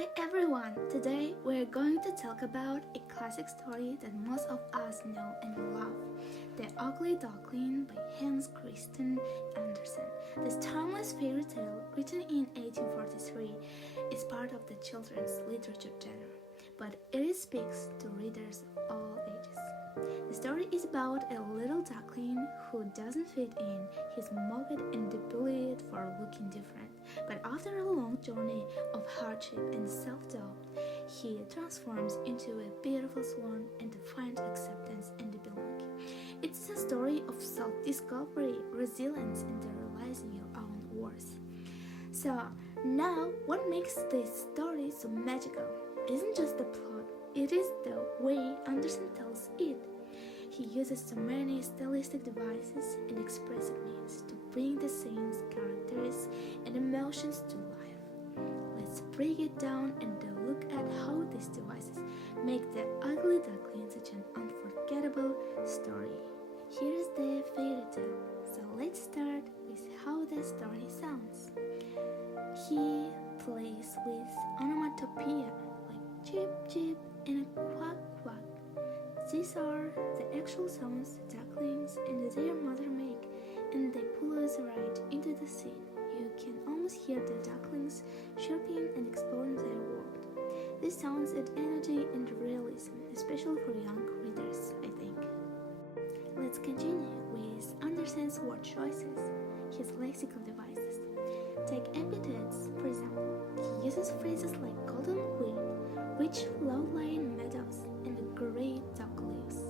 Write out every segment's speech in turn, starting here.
Hi everyone! Today we're going to talk about a classic story that most of us know and love, The Ugly Duckling by Hans Christian Andersen. This timeless fairy tale, written in 1843, is part of the children's literature genre, but it speaks to readers of all ages. The story is about a little duckling who doesn't fit in. He's mocked and bullied for looking different. But after a long journey of hardship and self-doubt, he transforms into a beautiful swan and finds acceptance and belonging. It's a story of self-discovery, resilience, and realizing your own worth. So now, what makes this story so magical isn't just the plot, it is the way Andersen tells it. He uses so many stylistic devices and expressive means to bring the scenes, characters, and emotions to life. Let's break it down and look at how these devices make The Ugly Duckling such an unforgettable story. Here's the fairy tale, so let's start with how the story sounds. He plays with onomatopoeia like chip chip and quack quack. These are the actual sounds ducklings and their mother make, and they pull us right into the scene. You can almost hear the ducklings chirping and exploring their world. This sounds add energy and realism, especially for young readers, I think. Let's continue with Andersen's word choices, his lexical devices. Take epithets, for example. He uses phrases like golden wheat, rich low-lying meadows, and great duck leaves.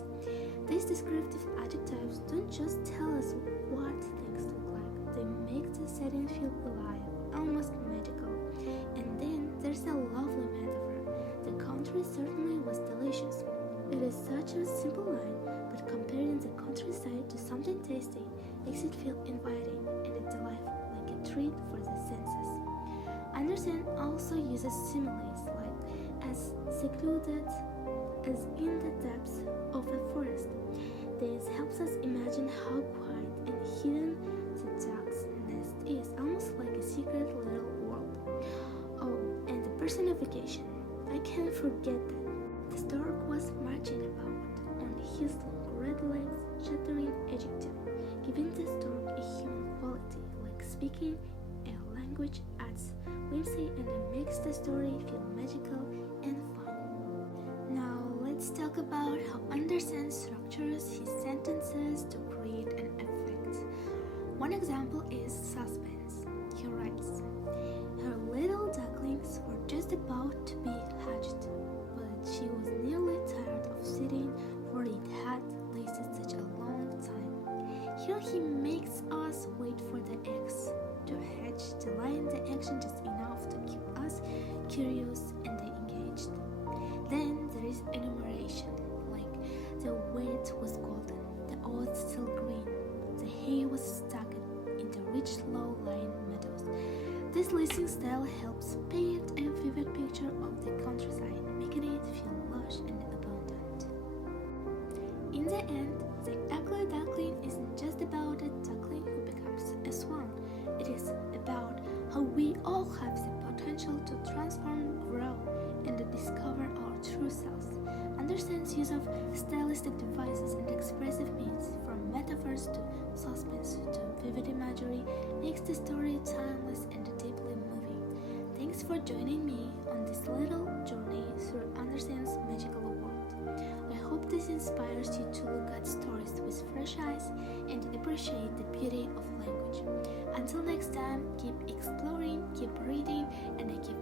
These descriptive adjectives don't just tell us what things look like, they make the setting feel alive, almost magical. And then there's a lovely metaphor. The country certainly was delicious. It is such a simple line, but comparing the countryside to something tasty makes it feel inviting and delightful, like a treat for the senses. Andersen also uses similes like as secluded as in the depths of a forest. This helps us imagine how quiet and hidden the duck's nest is, almost like a secret little world. Oh, and the personification. I can't forget that. The stork was marching about on his long red legs, chattering adjective, giving the stork a human quality, like speaking a language adds whimsy and makes the story feel magical and fun. Now let's talk about how Andersen structures his sentences to create an effect. One example is suspense. He writes, "Her little ducklings were just about to be hatched, but she was nearly tired of sitting, for it had lasted such a long time." Here he makes us wait for the eggs to hatch, delaying the action just enough to keep us curious and engaged. Then there is enumeration, like the wheat was golden, the oats still green, the hay was stuck in the rich low-lying meadows. This listing style helps paint a vivid picture of the countryside, making it feel lush and abundant. In the end, The Ugly Duckling isn't just about a duckling who becomes a swan. It is about how we all have the potential to transform, grow, and discover our true selves. Andersen's use of stylistic devices and expressive means, from metaphors to suspense to vivid imagery, makes the story timeless and deeply moving. Thanks for joining me on this little journey through Andersen's magical world. I hope this inspires you to look at stories with fresh eyes and appreciate the beauty of language. Until next time, keep exploring, keep reading, and keep